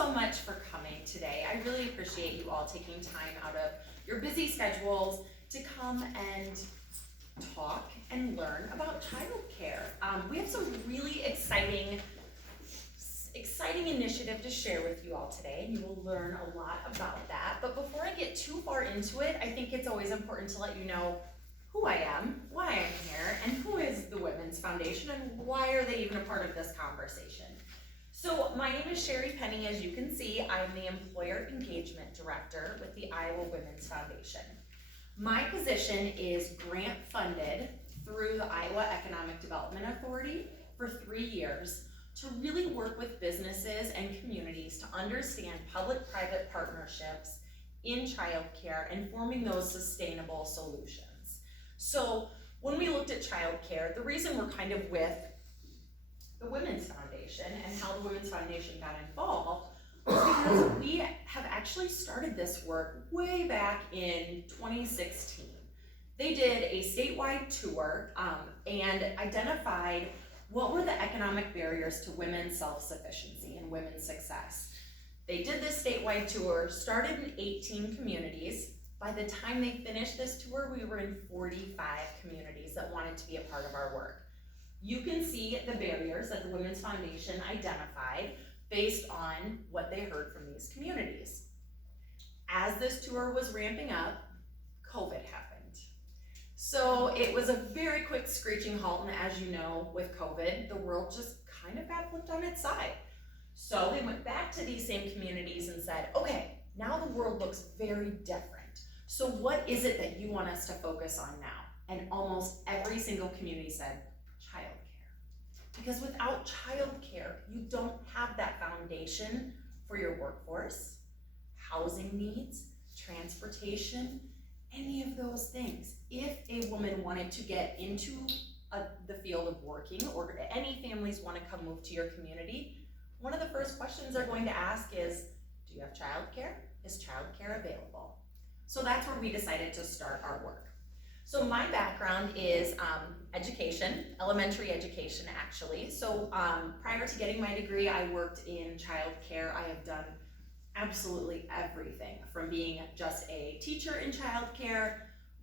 so much for coming today. I really appreciate you all taking time out of your busy schedules to come and talk and learn about childcare. We have some really exciting initiative to share with you all today, and you will learn a lot about that. But before I get too far into it, I think it's always important to let you know who I am, why I'm here, and who is the Women's Foundation, and why are they even a part of this conversation. So my name is Sheri Penney. As you can see, I'm the Employer Engagement Director with the Iowa Women's Foundation. My position is grant funded through the Iowa Economic Development Authority for 3 years to really work with businesses and communities to understand public-private partnerships in childcare and forming those sustainable solutions. So when we looked at childcare, the reason we're kind of with the Women's Foundation and how the Women's Foundation got involved was because we have actually started this work way back in 2016. They did a statewide tour and identified what were the economic barriers to women's self-sufficiency and women's success. They did this statewide tour, started in 18 communities. By the time they finished this tour, we were in 45 communities that wanted to be a part of our work. You can see the barriers that the Women's Foundation identified based on what they heard from these communities. As this tour was ramping up, COVID happened. So it was a very quick screeching halt, and as you know, with COVID, the world just kind of got flipped on its side. So they went back to these same communities and said, okay, now the world looks very different. So what is it that you want us to focus on now? And almost every single community said, childcare. Because without childcare, you don't have that foundation for your workforce, housing needs, transportation, any of those things. If a woman wanted to get into the field of working, or any families want to come move to your community, one of the first questions they're going to ask is, do you have childcare? Is childcare available? So that's where we decided to start our work. So my background is education, elementary education actually. So prior to getting my degree, I worked in childcare. I have done absolutely everything from being just a teacher in childcare,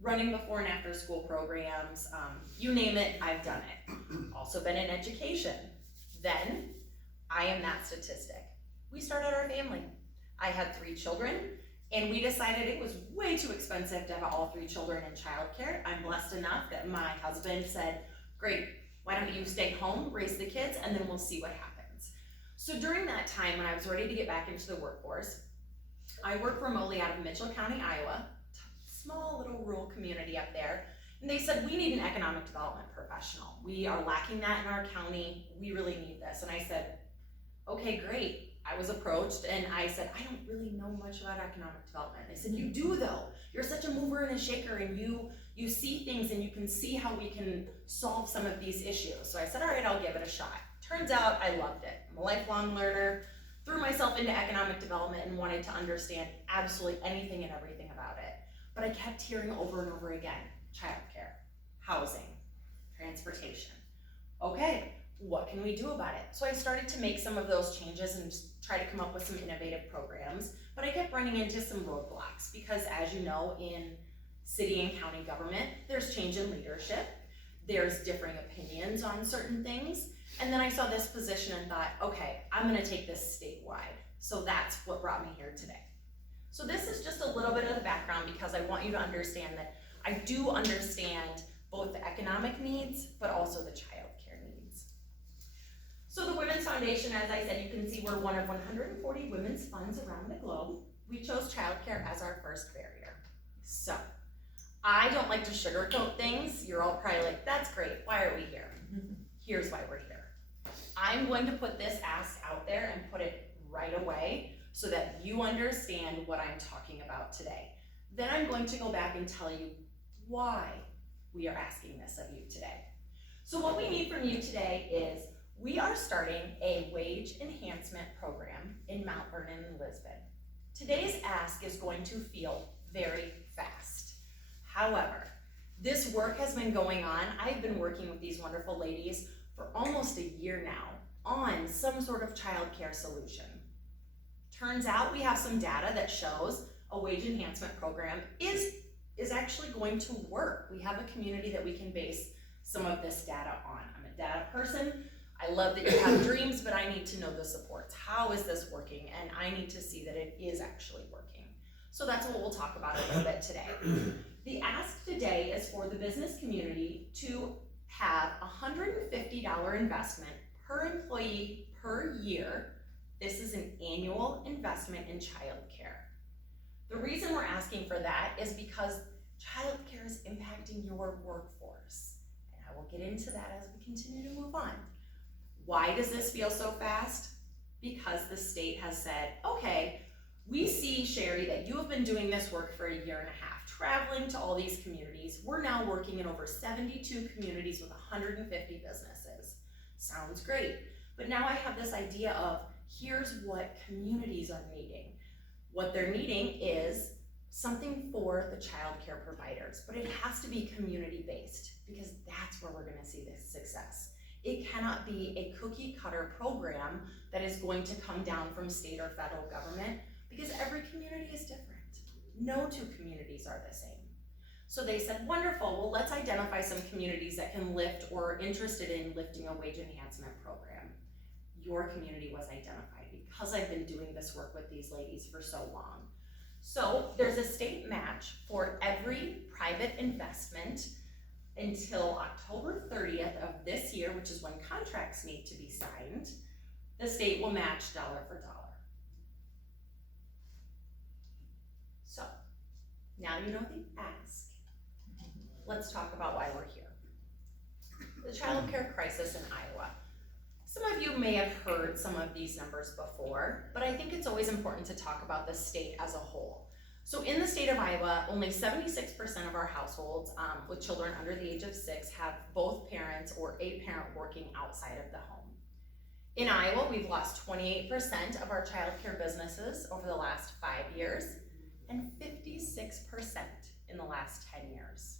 running before and after school programs, you name it, I've done it. Also been in education. Then I am that statistic. We started our family. I had 3 children, and we decided it was way too expensive to have all 3 children in childcare. I'm blessed enough that my husband said, great, why don't you stay home, raise the kids, and then we'll see what happens. So during that time, when I was ready to get back into the workforce, I worked remotely out of Mitchell County, Iowa, small little rural community up there, and they said, we need an economic development professional. We are lacking that in our county, we really need this. And I said, okay, great. I was approached and I said, I don't really know much about economic development. They said, you do though. You're such a mover and a shaker, and you see things and you can see how we can solve some of these issues. So I said, all right, I'll give it a shot. Turns out I loved it. I'm a lifelong learner, threw myself into economic development and wanted to understand absolutely anything and everything about it. But I kept hearing over and over again, childcare, housing, transportation. Okay, what can we do about it? So I started to make some of those changes and just try to come up with some innovative programs, but I kept running into some roadblocks because, as you know, in city and county government, there's change in leadership, there's differing opinions on certain things, and then I saw this position and thought, okay, I'm gonna take this statewide. So that's what brought me here today. So this is just a little bit of the background because I want you to understand that I do understand both the economic needs, but also the childcare needs. So the Women's Foundation, as I said, you can see we're one of 140 women's funds around the globe. We chose childcare as our first barrier. So I don't like to sugarcoat things. You're all probably like, that's great, why are we here? Here's why we're here. I'm going to put this ask out there and put it right away so that you understand what I'm talking about today. Then I'm going to go back and tell you why we are asking this of you today. So what we need from you today is we are starting a wage enhancement program in Mount Vernon-Lisbon. Today's ask is going to feel very fast. However, this work has been going on. I've been working with these wonderful ladies for almost a year now on some sort of childcare solution. Turns out we have some data that shows a wage enhancement program is actually going to work. We have a community that we can base some of this data on. I'm a data person. I love that you have dreams, but I need to know the supports. How is this working? And I need to see that it is actually working. So that's what we'll talk about a little bit today. The ask today is for the business community to have a $150 investment per employee per year. This is an annual investment in childcare. The reason we're asking for that is because childcare is impacting your workforce. And I will get into that as we continue to move on. Why does this feel so fast? Because the state has said, okay, we see, Sheri, that you have been doing this work for a year and a half, traveling to all these communities. We're now working in over 72 communities with 150 businesses. Sounds great. But now I have this idea of, here's what communities are needing. What they're needing is something for the childcare providers, but it has to be community-based because that's where we're gonna see this success. It cannot be a cookie cutter program that is going to come down from state or federal government because every community is different. No two communities are the same. So they said, wonderful, well, let's identify some communities that can lift or are interested in lifting a wage enhancement program. Your community was identified because I've been doing this work with these ladies for so long. So there's a state match for every private investment until October 30th of this year, which is when contracts need to be signed. The state will match dollar for dollar. So now you know the ask. Let's talk about why we're here. The child care crisis in Iowa. Some of you may have heard some of these numbers before, but I think it's always important to talk about the state as a whole. So in the state of Iowa, only 76% of our households with children under the age of 6 have both parents or a parent working outside of the home. In Iowa, we've lost 28% of our child care businesses over the last 5 years and 56% in the last 10 years.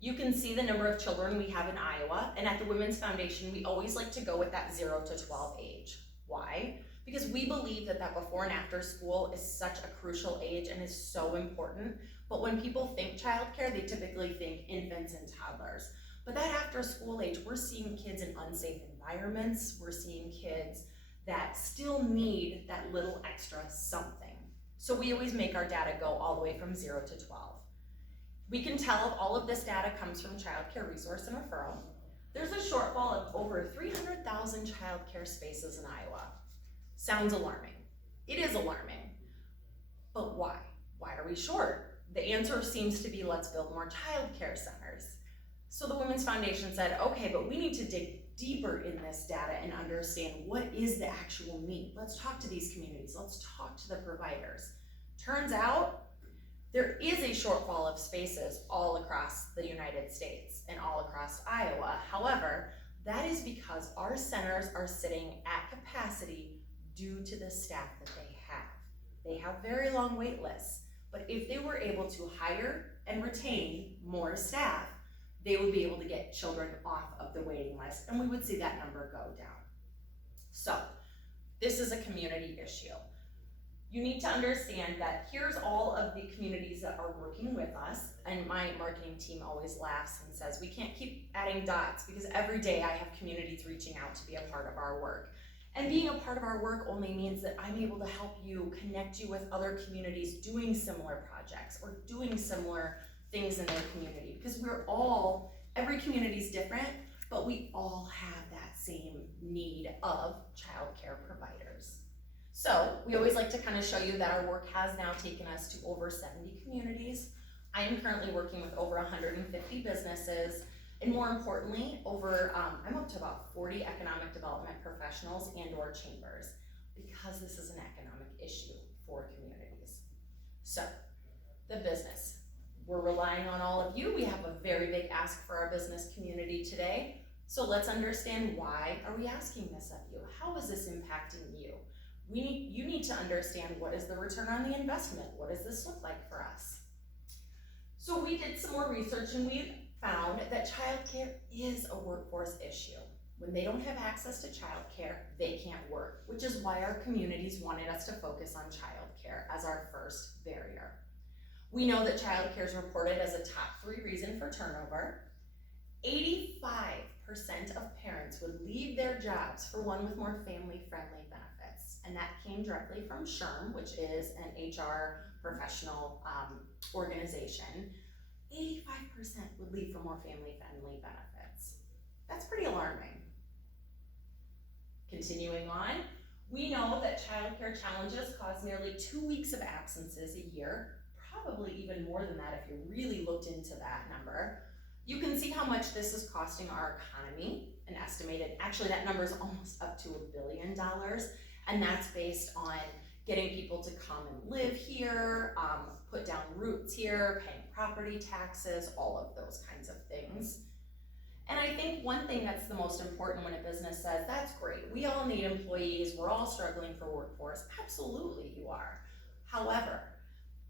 You can see the number of children we have in Iowa, and at the Women's Foundation, we always like to go with that 0 to 12 age. Why? Because we believe that before and after school is such a crucial age and is so important. But when people think childcare, they typically think infants and toddlers. But that after school age, we're seeing kids in unsafe environments. We're seeing kids that still need that little extra something. So we always make our data go all the way from 0 to 12. We can tell all of this data comes from Child Care Resource and Referral. There's a shortfall of over 300,000 child care spaces in Iowa. Sounds alarming. It is alarming. But why? Why are we short? The answer seems to be, let's build more child care centers. So the Women's Foundation said, okay, but we need to dig deeper in this data and understand what is the actual need. Let's talk to these communities. Let's talk to the providers. Turns out, there is a shortfall of spaces all across the United States and all across Iowa. However, that is because our centers are sitting at capacity due to the staff that they have. They have very long wait lists, but if they were able to hire and retain more staff, they would be able to get children off of the waiting list, and we would see that number go down. So, this is a community issue. You need to understand that here's all of the communities that are working with us, and my marketing team always laughs and says, we can't keep adding dots because every day I have communities reaching out to be a part of our work. And being a part of our work only means that I'm able to help you, connect you with other communities doing similar projects or doing similar things in their community, because every community is different, but we all have that same need of childcare providers. So we always like to kind of show you that our work has now taken us to over 70 communities. I am currently working with over 150 businesses, and more importantly, I'm up to about 40 economic development professionals and or chambers, because this is an economic issue for communities. So, the business. We're relying on all of you. We have a very big ask for our business community today. So let's understand, why are we asking this of you? How is this impacting you? You need to understand, what is the return on the investment? What does this look like for us? So we did some more research and we found that childcare is a workforce issue. When they don't have access to childcare, they can't work, which is why our communities wanted us to focus on childcare as our first barrier. We know that childcare is reported as a top 3 reason for turnover. 85% of parents would leave their jobs for one with more family-friendly benefits, and that came directly from SHRM, which is an HR professional organization. 85% would leave for more family-friendly benefits. That's pretty alarming. Continuing on, we know that childcare challenges cause nearly 2 weeks of absences a year, probably even more than that if you really looked into that number. You can see how much this is costing our economy, an estimated, actually that number is almost up to $1 billion, and that's based on getting people to come and live here, put down roots here, paying property taxes, all of those kinds of things. And I think one thing that's the most important when a business says, that's great, we all need employees, we're all struggling for workforce. Absolutely you are. However,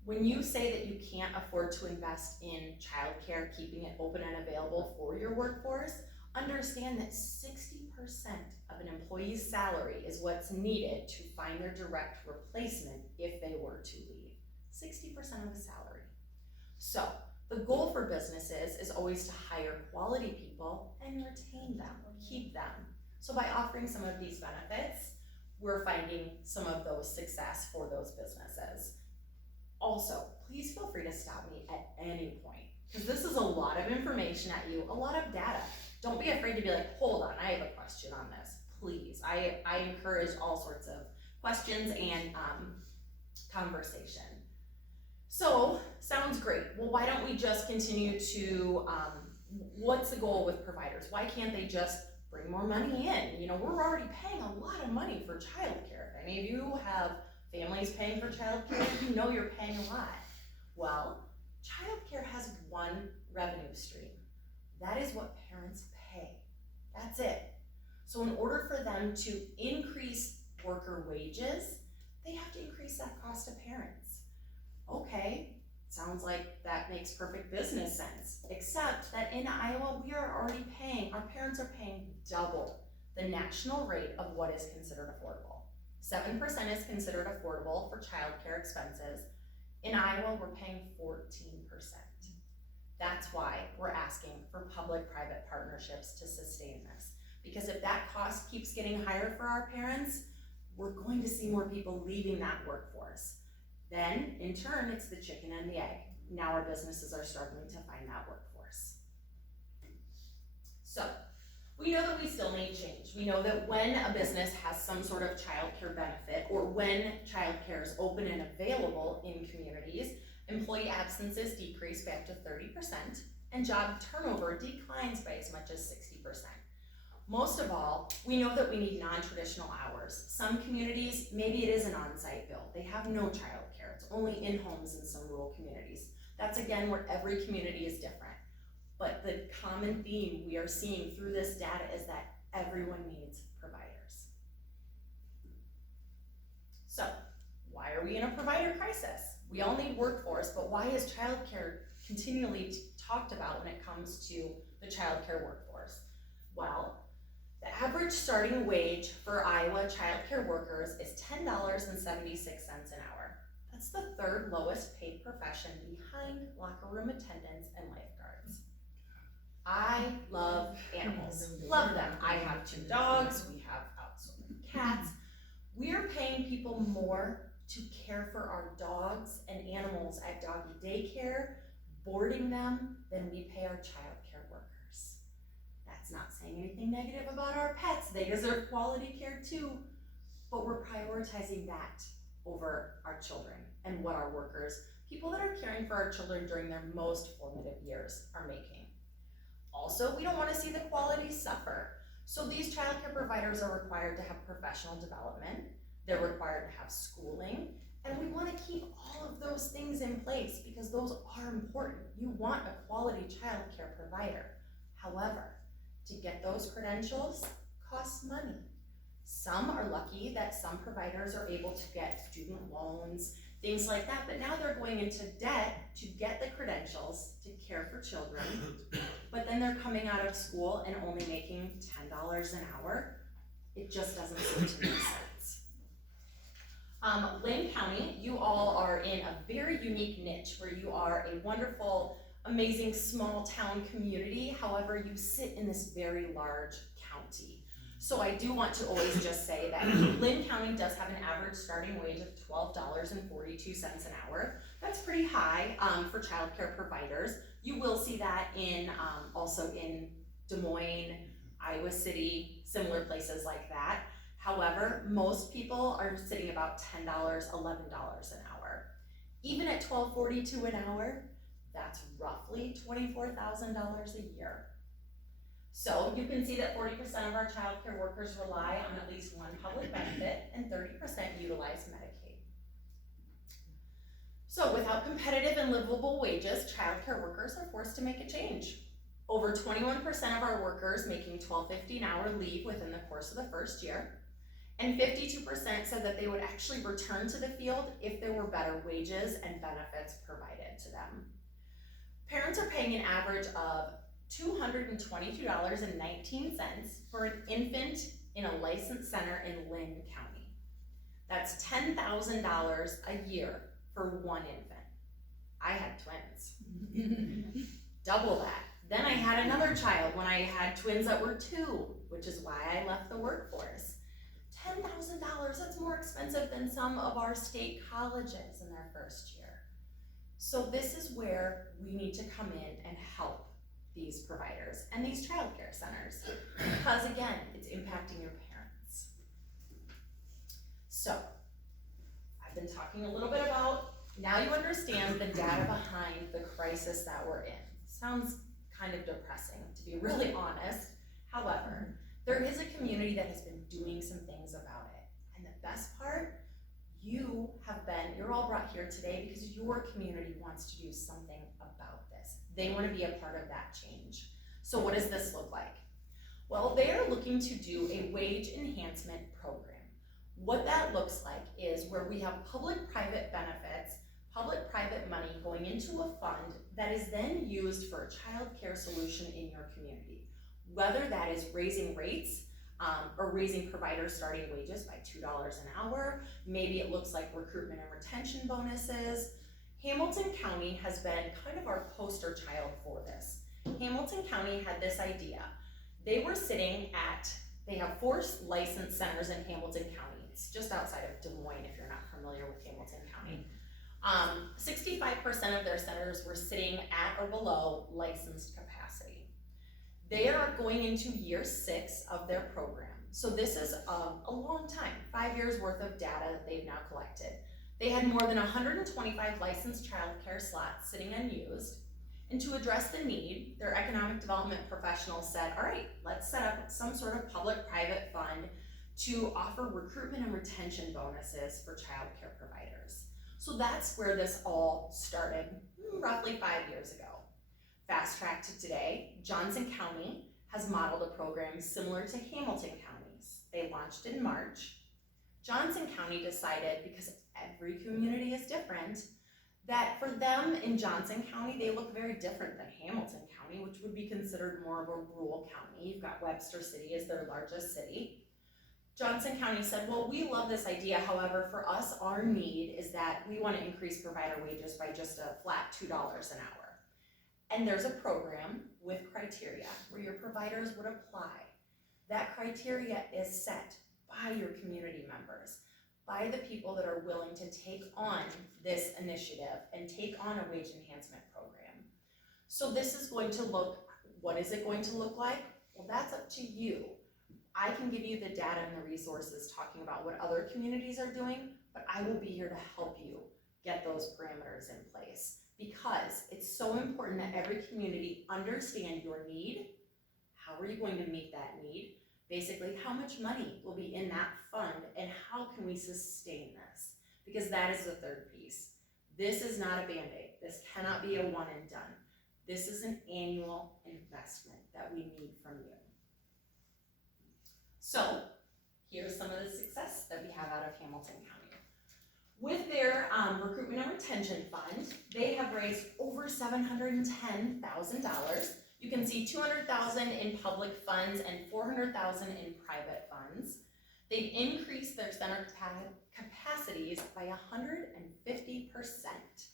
when you say that you can't afford to invest in childcare, keeping it open and available for your workforce, understand that 60% of an employee's salary is what's needed to find their direct replacement if they were to leave. 60% of the salary. So, the goal for businesses is always to hire quality people and retain them, keep them. So by offering some of these benefits, we're finding some of those success for those businesses. Also, please feel free to stop me at any point, because this is a lot of information at you, a lot of data. Don't be afraid to be like, hold on, I have a question on this, please. I encourage all sorts of questions and conversation. So, sounds great. Well, why don't we just continue to, what's the goal with providers? Why can't they just bring more money in? You know, we're already paying a lot of money for childcare. If any of you have families paying for childcare, you know you're paying a lot. Well, childcare has one revenue stream. That is what parents pay. That's it. So in order for them to increase worker wages, they have to increase that cost to parents. Okay, sounds like that makes perfect business sense, except that in Iowa, we are already paying, our parents are paying double the national rate of what is considered affordable. 7% is considered affordable for childcare expenses. In Iowa, we're paying 14%. That's why we're asking for public-private partnerships to sustain this. Because if that cost keeps getting higher for our parents, we're going to see more people leaving that workforce. Then, in turn, it's the chicken and the egg. Now our businesses are struggling to find that workforce. So, we know that we still need change. We know that when a business has some sort of childcare benefit, or when childcare is open and available in communities, employee absences decrease by up to 30%, and job turnover declines by as much as 60%. Most of all, we know that we need non-traditional hours. Some communities, maybe it is an on-site bill. They have no childcare. It's only in homes in some rural communities. That's again where every community is different. But the common theme we are seeing through this data is that everyone needs providers. So, why are we in a provider crisis? We all need workforce, but why is childcare continually talked about when it comes to the childcare workforce? Well, the average starting wage for Iowa childcare workers is $10.76 an hour. That's the third lowest paid profession behind locker room attendants and lifeguards. I love animals, love them. I have 2 dogs, we have outsourced cats. We are paying people more to care for our dogs and animals at doggy daycare, boarding them, than we pay our childcare workers. That's not saying anything negative about our pets. They deserve quality care too, but we're prioritizing that over our children and what our workers, people that are caring for our children during their most formative years, are making. Also, we don't want to see the quality suffer. So these childcare providers are required to have professional development, they're required to have schooling, and we want to keep all of those things in place because those are important. You want a quality childcare provider. However, to get those credentials costs money. Some are lucky that some providers are able to get student loans. things like that. But now they're going into debt to get the credentials to care for children, but then they're coming out of school and only making $10 an hour. It just doesn't seem to make sense. Lane County, you all are in a very unique niche where you are a wonderful, amazing small town community. However, you sit in this very large county. So I do want to always just say that Lynn County does have an average starting wage of $12.42 an hour. That's pretty high for childcare providers. You will see that in also in Des Moines, Iowa City, similar places like that. However, most people are sitting about $10, $11 an hour. Even at $12.42 an hour, that's roughly $24,000 a year. So you can see that 40% of our childcare workers rely on at least one public benefit and 30% utilize Medicaid. So without competitive and livable wages, childcare workers are forced to make a change. Over 21% of our workers making $12.50 an hour leave within the course of the first year, and 52% said that they would actually return to the field if there were better wages and benefits provided to them. Parents are paying an average of $222.19 for an infant in a licensed center in Lynn County. That's $10,000 a year for one infant. I had twins. Double that. Then I had another child when I had twins that were 2, which is why I left the workforce. $10,000, that's more expensive than some of our state colleges in their first year. So this is where we need to come in and help these providers and these childcare centers, because again, it's impacting your parents. So I've been talking a little bit about, now you understand the data behind the crisis that we're in. Sounds kind of depressing, to be really honest. However, there is a community that has been doing some things about it. And the best part, you're all brought here today because your community wants to do something about this. They want to be a part of that change. So what does this look like? Well, they are looking to do a wage enhancement program. What that looks like is where we have public-private benefits, public-private money going into a fund that is then used for a child care solution in your community. Whether that is raising rates or raising provider starting wages by $2 an hour, maybe it looks like recruitment and retention bonuses. Hamilton County has been kind of our poster child for this. Hamilton County had this idea. They have 4 licensed centers in Hamilton County. It's just outside of Des Moines if you're not familiar with Hamilton County. 65% of their centers were sitting at or below licensed capacity. They are going into year 6 of their program. So this is a long time, 5 years worth of data that they've now collected. They had more than 125 licensed childcare slots sitting unused. And to address the need, their economic development professionals said, all right, let's set up some sort of public-private fund to offer recruitment and retention bonuses for childcare providers. So that's where this all started roughly 5 years ago. Fast track to today, Johnson County has modeled a program similar to Hamilton County's. They launched in March. Johnson County decided, because every community is different, that for them in Johnson County, they look very different than Hamilton County, which would be considered more of a rural county. You've got Webster City as their largest city. Johnson County said, well, we love this idea. However, for us, our need is that we want to increase provider wages by just a flat $2 an hour. And there's a program with criteria where your providers would apply. That criteria is set by your community members, by the people that are willing to take on this initiative and take on a wage enhancement program. So this is going to look, what is it going to look like? Well, that's up to you. I can give you the data and the resources talking about what other communities are doing, but I will be here to help you get those parameters in place, because it's so important that every community understand your need. How are you going to meet that need? Basically, how much money will be in that fund and how can we sustain this? Because that is the third piece. This is not a Band-Aid. This cannot be a one and done. This is an annual investment that we need from you. So here's some of the success that we have out of Hamilton County. With their recruitment and retention fund, they have raised over $710,000. You can see $200,000 in public funds and $400,000 in private funds. They've increased their center capacities by 150%.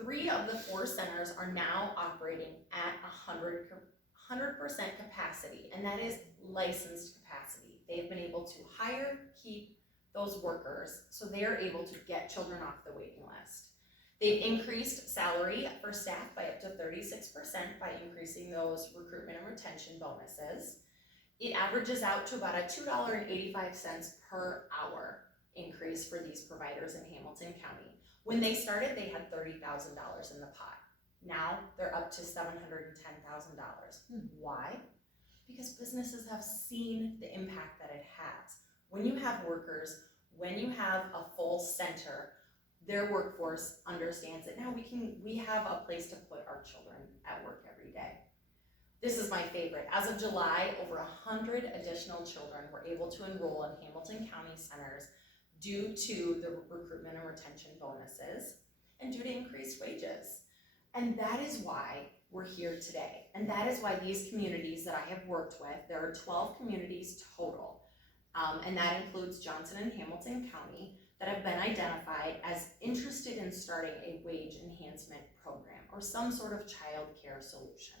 3 of the 4 centers are now operating at 100% capacity, and that is licensed capacity. They've been able to hire, keep those workers, so they're able to get children off the waiting list. They've increased salary for staff by up to 36% by increasing those recruitment and retention bonuses. It averages out to about a $2.85 per hour increase for these providers in Hamilton County. When they started, they had $30,000 in the pot. Now they're up to $710,000. Why? Because businesses have seen the impact that it has. When you have workers, when you have a full center, their workforce understands that now we have a place to put our children at work every day. This is my favorite. As of July, over 100 additional children were able to enroll in Hamilton County centers due to the recruitment and retention bonuses and due to increased wages. And that is why we're here today. And that is why these communities that I have worked with, there are 12 communities total, and that includes Johnson and Hamilton County, that have been identified as interested in starting a wage enhancement program or some sort of child care solution.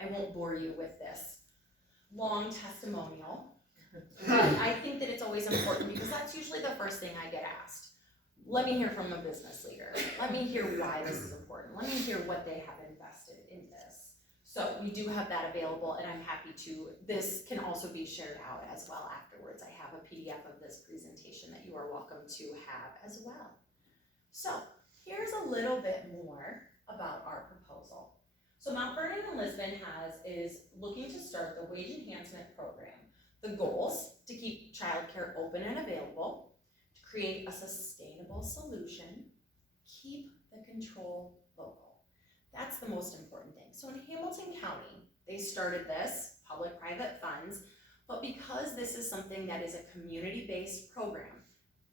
I won't bore you with this long testimonial, but I think that it's always important because that's usually the first thing I get asked. Let me hear from a business leader. Let me hear why this is important. Let me hear what they have invested in this. So we do have that available, and I'm happy to, this can also be shared out as well afterwards. I have a PDF of this presentation that you are welcome to have as well. So here's a little bit more about our proposal. So Mount Vernon-Lisbon is looking to start the wage enhancement program. The goals: to keep childcare open and available, to create a sustainable solution, keep the control local. That's the most important thing. So in Hamilton County, they started this, public-private funds, but because this is something that is a community-based program,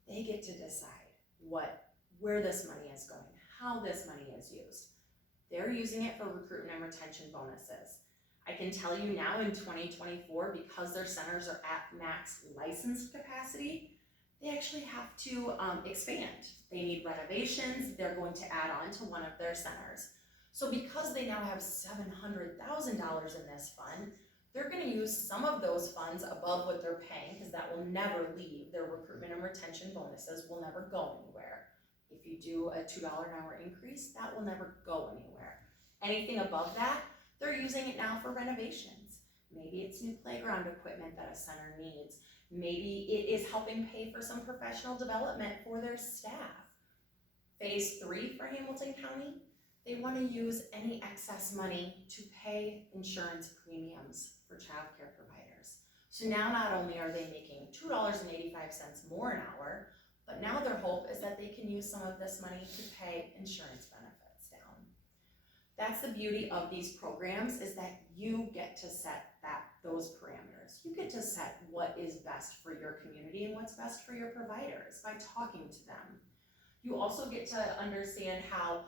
they get to decide where this money is going, how this money is used. They're using it for recruitment and retention bonuses. I can tell you now in 2024, because their centers are at max licensed capacity, they actually have to expand. They need renovations. They're going to add on to one of their centers. So because they now have $700,000 in this fund, they're going to use some of those funds above what they're paying, because that will never leave. Their recruitment and retention bonuses will never go anywhere. If you do a $2 an hour increase, that will never go anywhere. Anything above that, they're using it now for renovations. Maybe it's new playground equipment that a center needs. Maybe it is helping pay for some professional development for their staff. Phase 3 for Hamilton County, they want to use any excess money to pay insurance premiums for childcare providers. So now not only are they making $2.85 more an hour, but now their hope is that they can use some of this money to pay insurance benefits down. That's the beauty of these programs, is that you get to set those parameters. You get to set what is best for your community and what's best for your providers by talking to them. You also get to understand how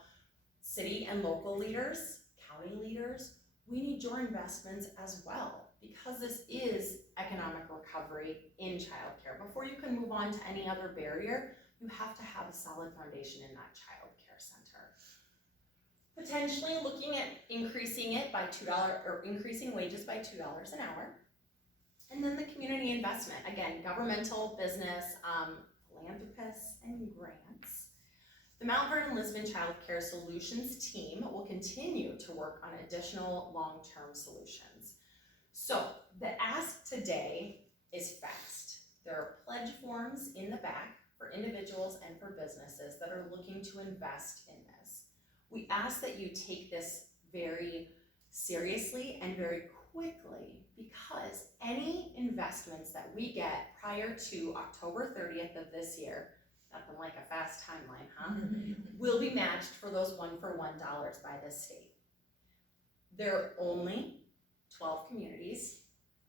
city and local leaders, county leaders, we need your investments as well, because this is economic recovery in childcare. Before you can move on to any other barrier, you have to have a solid foundation in that childcare center. Potentially looking at increasing it by $2, or increasing wages by $2 an hour. And then the community investment, again, governmental, business, philanthropists, and grants. The Mount Vernon-Lisbon Child Care Solutions team will continue to work on additional long-term solutions. So the ask today is fast. There are pledge forms in the back for individuals and for businesses that are looking to invest in this. We ask that you take this very seriously and very quickly, because any investments that we get prior to October 30th of this year, nothing like a fast timeline, huh? Will be matched for those $1-for-$1 by the state. There are only 12 communities.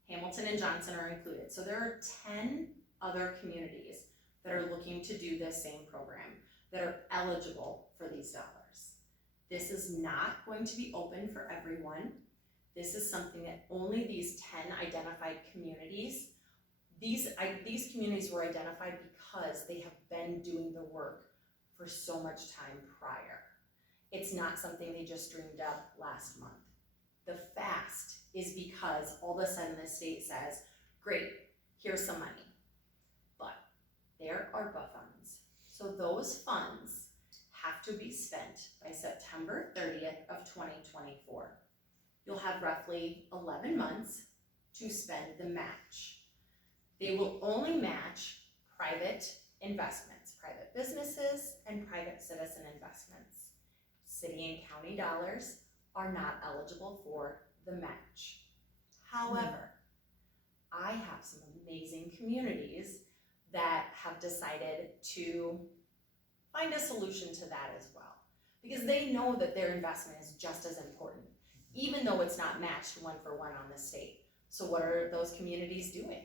Hamilton and Johnson are included. So there are 10 other communities that are looking to do this same program, that are eligible for these dollars. This is not going to be open for everyone. This is something that only these 10 identified communities, these communities were identified because they have been doing the work for so much time prior. It's not something they just dreamed up last month. The fast is because all of a sudden the state says, great, here's some money. But they're ARPA funds. So those funds have to be spent by September 30th of 2024. You'll have roughly 11 months to spend the match. They will only match private investments, private businesses and private citizen investments. City and county dollars are not eligible for the match. However, I have some amazing communities that have decided to find a solution to that as well, because they know that their investment is just as important, even though it's not matched one for one on the state. So what are those communities doing?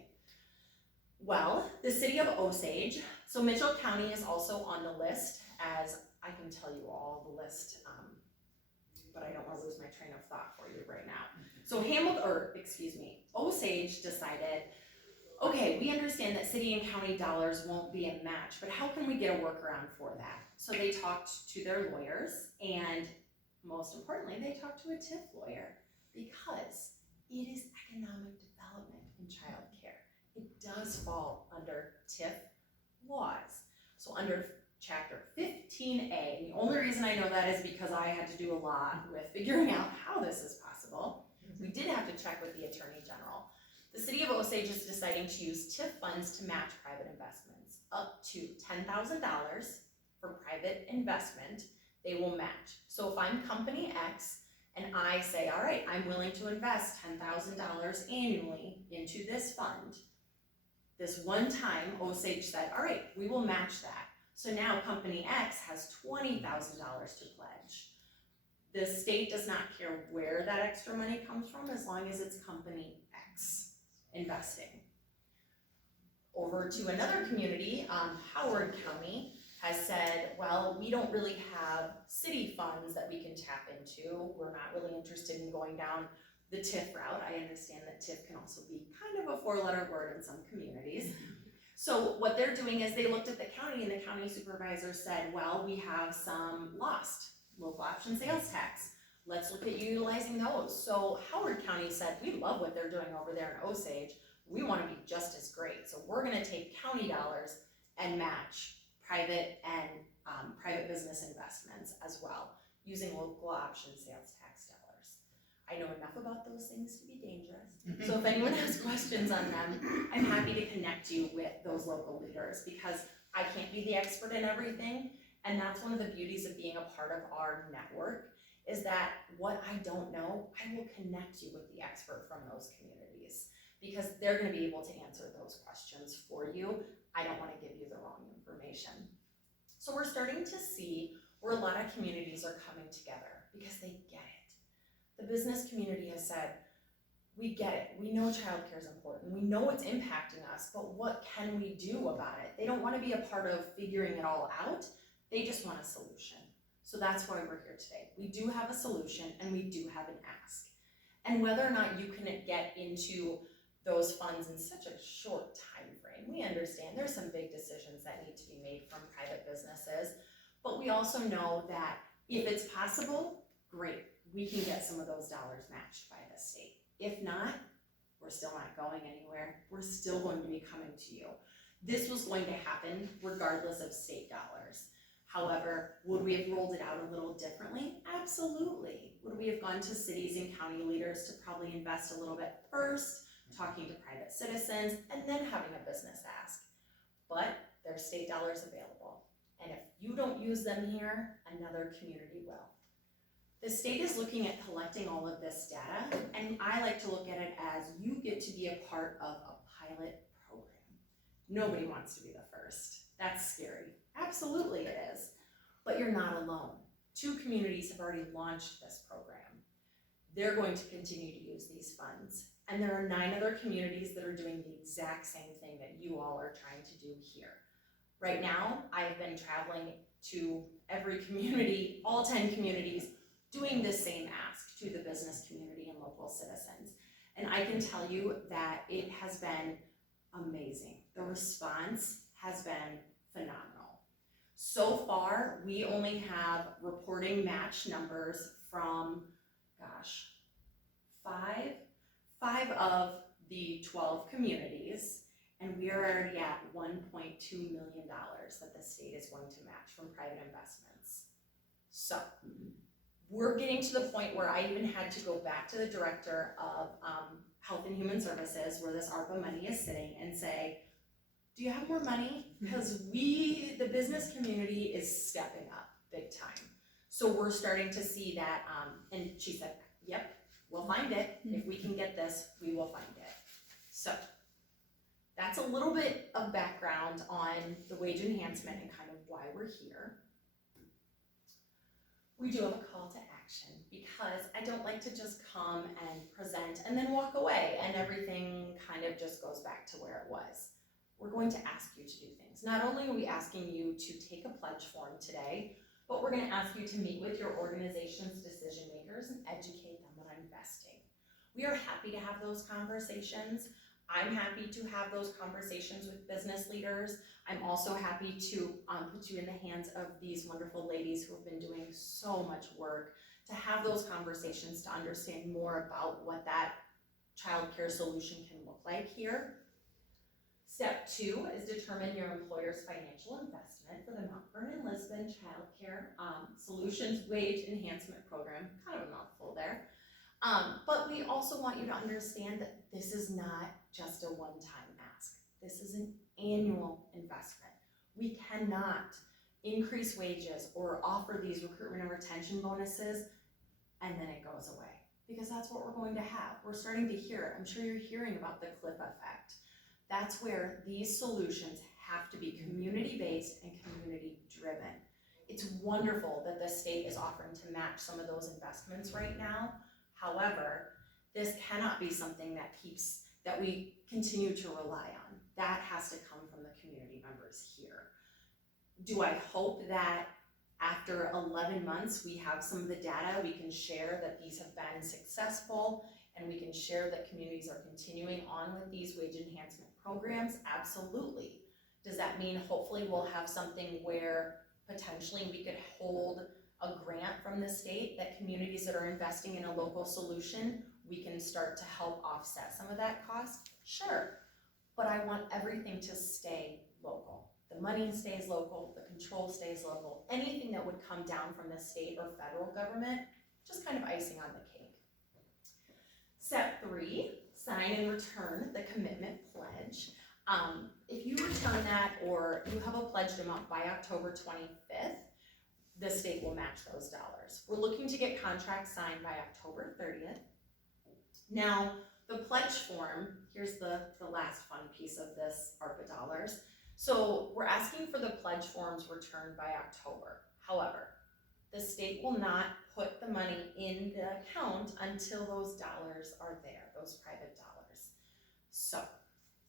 Well, the city of Osage, so Mitchell County is also on the list, as I can tell you all the list, but I don't want to lose my train of thought for you right now. So Osage decided, okay, we understand that city and county dollars won't be a match, but how can we get a workaround for that? So they talked to their lawyers, and most importantly, they talked to a TIF lawyer, because it is economic development in childcare. It does fall under TIF laws. So under Chapter 15A, and the only reason I know that is because I had to do a lot with figuring out how this is possible. We did have to check with the Attorney General. The city of Osage is deciding to use TIF funds to match private investments. Up to $10,000 for private investment, they will match. So if I'm company X and I say, all right, I'm willing to invest $10,000 annually into this fund, this one time Osage said, all right, we will match that. So now company X has $20,000 to pledge. The state does not care where that extra money comes from, as long as it's company X investing. Over to another community, Howard County has said, well, we don't really have city funds that we can tap into. We're not really interested in going down the TIF route. I understand that TIF can also be kind of a four-letter word in some communities. So what they're doing is they looked at the county, and the county supervisor said, well, we have some lost local option sales tax. Let's look at utilizing those. So Howard County said, we love what they're doing over there in Osage. We want to be just as great. So we're going to take county dollars and match private and private business investments as well, using local option sales tax dollars. I know enough about those things to be dangerous. So if anyone has questions on them, I'm happy to connect you with those local leaders, because I can't be the expert in everything. And that's one of the beauties of being a part of our network, is that what I don't know, I will connect you with the expert from those communities, because they're going to be able to answer those questions for you. I don't want to give you the wrong information. So we're starting to see where a lot of communities are coming together because they get it. The business community has said, we get it. We know childcare is important. We know it's impacting us, but what can we do about it? They don't want to be a part of figuring it all out. They just want a solution. So that's why we're here today. We do have a solution, and we do have an ask. And whether or not you can get into those funds in such a short time frame, we understand there's some big decisions that need to be made from private businesses, but we also know that if it's possible, great, we can get some of those dollars matched by the state. If not, we're still not going anywhere. We're still going to be coming to you. This was going to happen regardless of state dollars. However, would we have rolled it out a little differently? Absolutely. Would we have gone to cities and county leaders to probably invest a little bit first, talking to private citizens, and then having a business ask? But there's state dollars available. And if you don't use them here, another community will. The state is looking at collecting all of this data, and I like to look at it as you get to be a part of a pilot program. Nobody wants to be the first. That's scary. Absolutely it is. But you're not alone. 2 communities have already launched this program. They're going to continue to use these funds. And there are 9 other communities that are doing the exact same thing that you all are trying to do here. Right now, I've been traveling to every community, all 10 communities, doing the same ask to the business community and local citizens. And I can tell you that it has been amazing. The response has been phenomenal. So far, we only have reporting match numbers from, five of the 12 communities, and we are already at $1.2 million that the state is going to match from private investments. So we're getting to the point where I even had to go back to the director of Health and Human Services, where this ARPA money is sitting, and say, do you have more money? Because the business community is stepping up big time. So we're starting to see that, and she said, yep, we'll find it. If we can get this, we will find it. So that's a little bit of background on the wage enhancement and kind of why we're here. We do have a call to action because I don't like to just come and present and then walk away and everything kind of just goes back to where it was. We're going to ask you to do things. Not only are we asking you to take a pledge form today, but we're going to ask you to meet with your organization's decision makers and educate them on investing. We are happy to have those conversations. I'm happy to have those conversations with business leaders. I'm also happy to put you in the hands of these wonderful ladies who have been doing so much work to have those conversations to understand more about what that childcare solution can look like here. Step 2 is determine your employer's financial investment for the Vernon-Lisbon Childcare Solutions Wage Enhancement Program. Kind of a mouthful there. But we also want you to understand that this is not just a one-time ask. This is an annual investment. We cannot increase wages or offer these recruitment and retention bonuses and then it goes away, because that's what we're going to have. We're starting to hear it. I'm sure you're hearing about the cliff effect. That's where these solutions have to be community-based and community-driven. It's wonderful that the state is offering to match some of those investments right now. However, this cannot be something that we continue to rely on. That has to come from the community members here. Do I hope that after 11 months we have some of the data we can share that these have been successful and we can share that communities are continuing on with these wage enhancement programs? Absolutely. Does that mean hopefully we'll have something where potentially we could hold a grant from the state that communities that are investing in a local solution, we can start to help offset some of that cost? Sure, but I want everything to stay local. The money stays local, the control stays local. Anything that would come down from the state or federal government, just kind of icing on the cake. Step 3, sign and return the commitment pledge. If you return that or you have a pledged amount by October 25th, the state will match those dollars. We're looking to get contracts signed by October 30th. Now, the pledge form, here's the last fun piece of this ARPA dollars. So we're asking for the pledge forms returned by October. However, the state will not put the money in the account until those dollars are there, those private dollars. So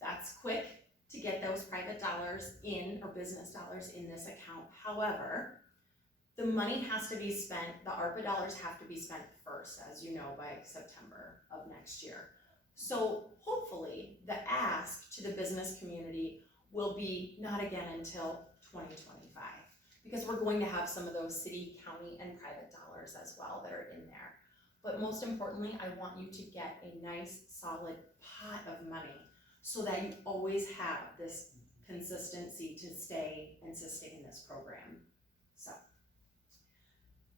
that's quick to get those private dollars in, or business dollars in this account. However, the money has to be spent, the ARPA dollars have to be spent first, as you know, by September of next year. So hopefully the ask to the business community will be not again until 2025, because we're going to have some of those city, county, and private dollars as well that are in there. But most importantly, I want you to get a nice, solid pot of money so that you always have this consistency to stay and sustain this program. So,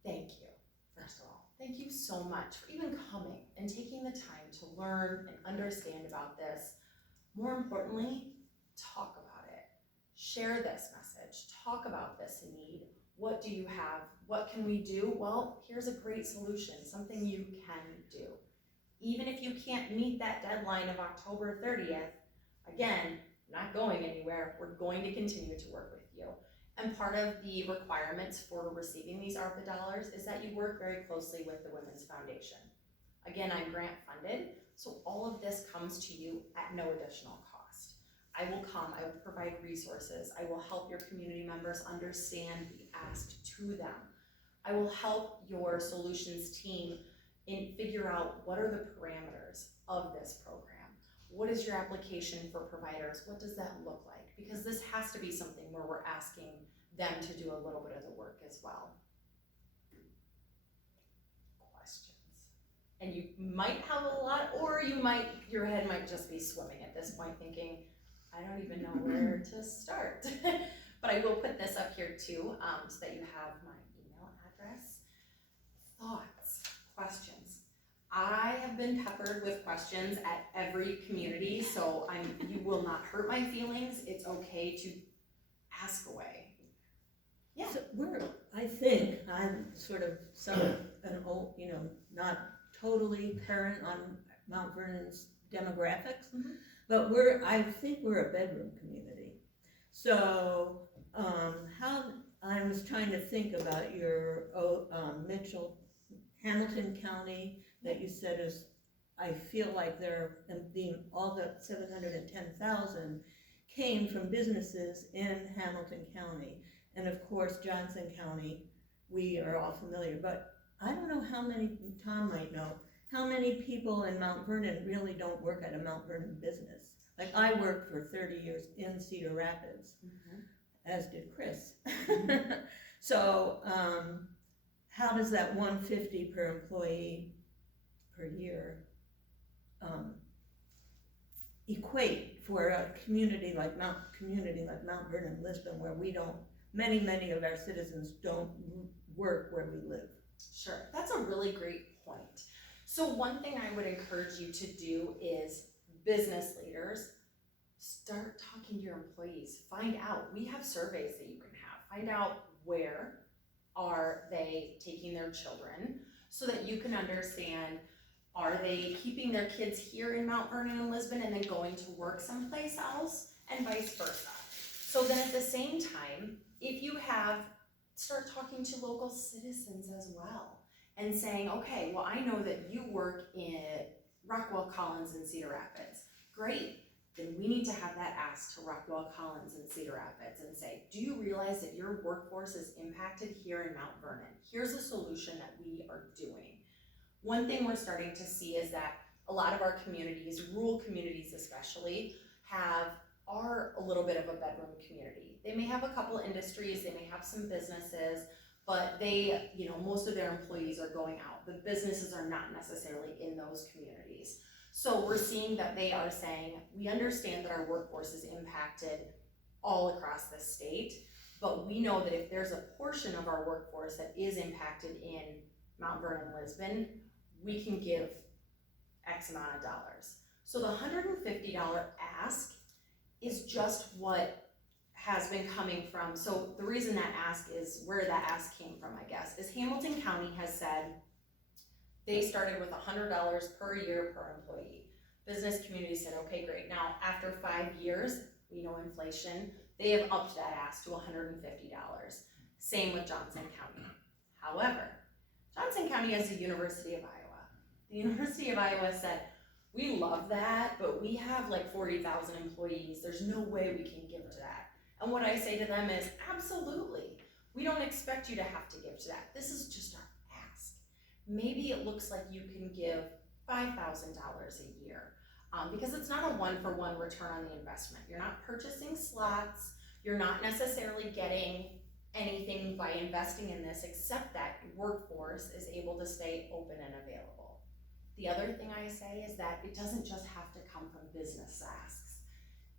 thank you, first of all. Thank you so much for even coming and taking the time to learn and understand about this. More importantly, talk about it. Share this message. Talk about this need. What do you have? What can we do? Well, here's a great solution, something you can do. Even if you can't meet that deadline of October 30th, again, not going anywhere. We're going to continue to work with you. And part of the requirements for receiving these ARPA dollars is that you work very closely with the Women's Foundation. Again, I'm grant funded, so all of this comes to you at no additional cost. I will come, I will provide resources, I will help your community members understand the ask to them. I will help your solutions team figure out what are the parameters of this program. What is your application for providers? What does that look like? Because this has to be something where we're asking them to do a little bit of the work as well. Questions? And you might have a lot, or your head might just be swimming at this point thinking, I don't even know where to start. But I will put this up here too, so that you have my email address. Thoughts, questions. I have been peppered with questions at every community, so you will not hurt my feelings. It's okay to ask away. Yeah. So I think I'm sort of an old, not totally current on Mount Vernon's demographics, but I think we're a bedroom community. So I was trying to think about your Hamilton County that you said is, I feel like all the 710,000 came from businesses in Hamilton County. And of course, Johnson County, we are all familiar, but I don't know how many, Tom might know, how many people in Mount Vernon really don't work at a Mount Vernon business. Like I worked for 30 years in Cedar Rapids, as did Chris. So how does that $150 per employee per year equate for a community like Mount Vernon-Lisbon, where we don't, many of our citizens don't work where we live? Sure, that's a really great point. So one thing I would encourage you to do is, business leaders, start talking to your employees. Find out, we have surveys that you can have. Find out where are they taking their children, so that you can understand, are they keeping their kids here in Mount Vernon and Lisbon and then going to work someplace else, and vice versa. So then at the same time, if you start talking to local citizens as well and saying, okay, well, I know that you work in Rockwell Collins and Cedar Rapids. Great, then we need to have that asked to Rockwell Collins and Cedar Rapids and say, do you realize that your workforce is impacted here in Mount Vernon? Here's a solution that we are doing. One thing we're starting to see is that a lot of our communities, rural communities especially, are a little bit of a bedroom community. They may have a couple industries, they may have some businesses, but they, most of their employees are going out. The businesses are not necessarily in those communities. So we're seeing that they are saying, we understand that our workforce is impacted all across the state, but we know that if there's a portion of our workforce that is impacted in Mount Vernon-Lisbon, we can give X amount of dollars. So the $150 ask is just what has been coming from. So the reason that ask is, where that ask came from, I guess, is Hamilton County has said they started with $100 per year per employee. Business community said, okay, great. Now, after 5 years, we know inflation, they have upped that ask to $150. Same with Johnson County. However, Johnson County has the University of Iowa. The University of Iowa said, we love that, but we have like 40,000 employees. There's no way we can give to that. And what I say to them is, absolutely. We don't expect you to have to give to that. This is just our ask. Maybe it looks like you can give $5,000 a year, because it's not a one-for-one return on the investment. You're not purchasing slots. You're not necessarily getting anything by investing in this, except that your workforce is able to stay open and available. The other thing I say is that it doesn't just have to come from business asks.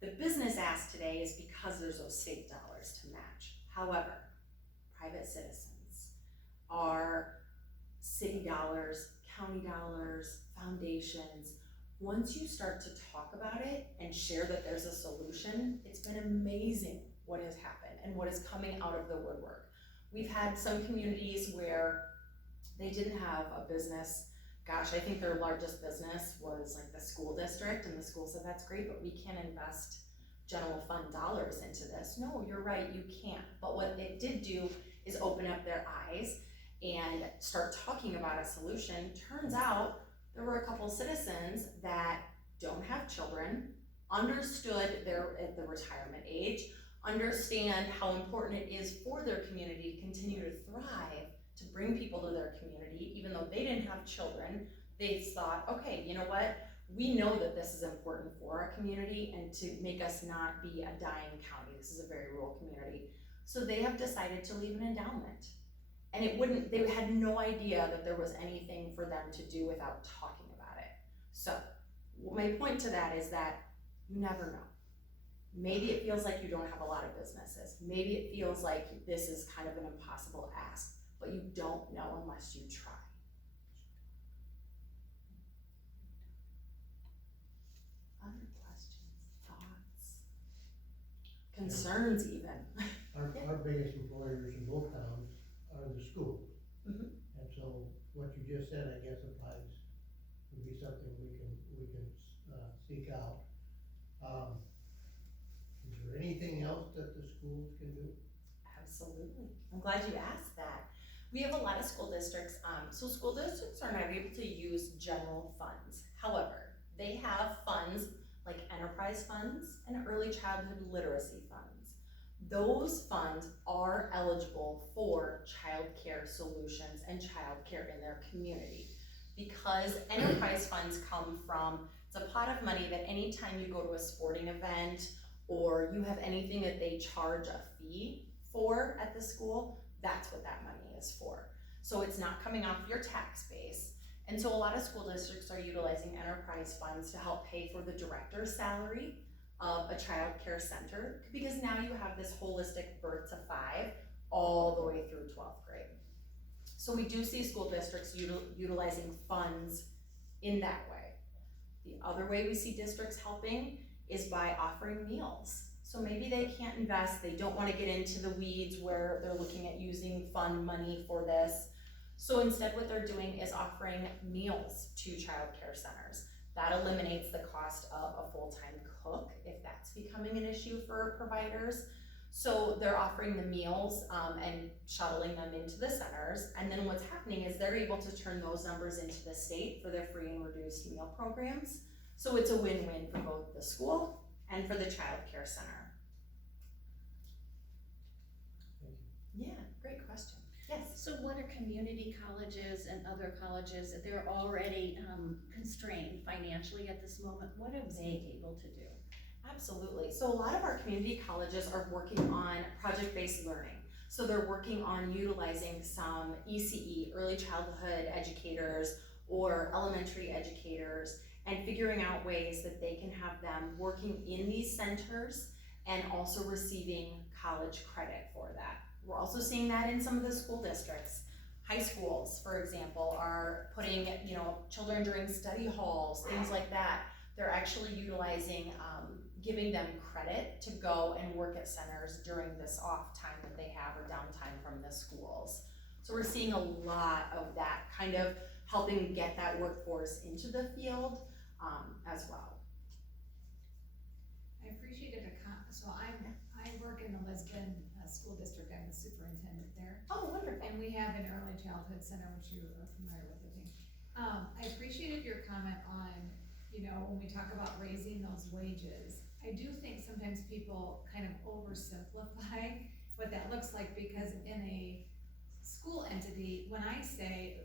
The business ask today is because there's those state dollars to match. However, private citizens, our city dollars, county dollars, foundations, once you start to talk about it and share that there's a solution, it's been amazing what has happened and what is coming out of the woodwork. We've had some communities where they didn't have a business. Gosh, I think their largest business was like the school district, and the school said, that's great, but we can't invest general fund dollars into this. No, you're right, you can't. But what it did do is open up their eyes and start talking about a solution. Turns out there were a couple citizens that don't have children, understood they're at the retirement age, understand how important it is for their community to continue to thrive, to bring people to their community, even though they didn't have children. They thought, okay, you know what? We know that this is important for our community and to make us not be a dying county. This is a very rural community. So they have decided to leave an endowment. And they had no idea that there was anything for them to do without talking about it. So my point to that is that you never know. Maybe it feels like you don't have a lot of businesses. Maybe it feels like this is kind of an impossible ask, but you don't know unless you try. Other questions, thoughts, concerns even? Our biggest employers in both towns are the schools. Mhm. And so what you just said, I guess, applies, would be something we can seek out. Is there anything else that the schools can do? Absolutely. I'm glad you asked that. We have a lot of school districts, so school districts are not able to use general funds. However, they have funds like enterprise funds and early childhood literacy funds. Those funds are eligible for childcare solutions and childcare in their community. Because enterprise funds come from, it's a pot of money that anytime you go to a sporting event or you have anything that they charge a fee for at the school, that's what that money is for. So it's not coming off your tax base. And so a lot of school districts are utilizing enterprise funds to help pay for the director's salary of a child care center, because now you have this holistic birth to 5 all the way through 12th grade. So we do see school districts utilizing funds in that way. The other way we see districts helping is by offering meals. So maybe they can't invest, they don't want to get into the weeds where they're looking at using fund money for this. So instead what they're doing is offering meals to child care centers. That eliminates the cost of a full-time cook if that's becoming an issue for providers. So they're offering the meals and shuttling them into the centers. And then what's happening is they're able to turn those numbers into the state for their free and reduced meal programs. So it's a win-win for both the school and for the child care center. Thank you. Yeah, great question. Yes. So what are community colleges and other colleges that they're already constrained financially at this moment? What are they able to do? Absolutely. So a lot of our community colleges are working on project-based learning. So they're working on utilizing some ECE, early childhood educators, or elementary educators, and figuring out ways that they can have them working in these centers and also receiving college credit for that. We're also seeing that in some of the school districts. High schools, for example, are putting, children during study halls, things like that. They're actually utilizing, giving them credit to go and work at centers during this off time that they have or downtime from the schools. So we're seeing a lot of that kind of helping get that workforce into the field as well. I appreciated so I work in the Lisbon school district. I'm the superintendent there. Oh, wonderful. And we have an early childhood center, which you are familiar with, I think. I appreciated your comment on, when we talk about raising those wages. I do think sometimes people kind of oversimplify what that looks like, because in a school entity, when I say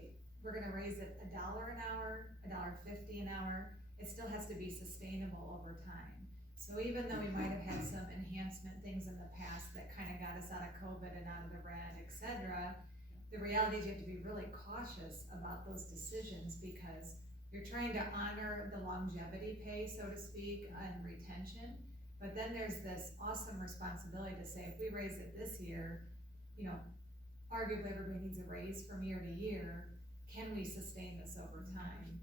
we're gonna raise it $1 an hour, $1.50 an hour, it still has to be sustainable over time. So even though we might have had some enhancement things in the past that kind of got us out of COVID and out of the red, etc., the reality is you have to be really cautious about those decisions, because you're trying to honor the longevity pay, so to speak, and retention. But then there's this awesome responsibility to say, if we raise it this year, arguably everybody needs a raise from year to year. Can we sustain this over time?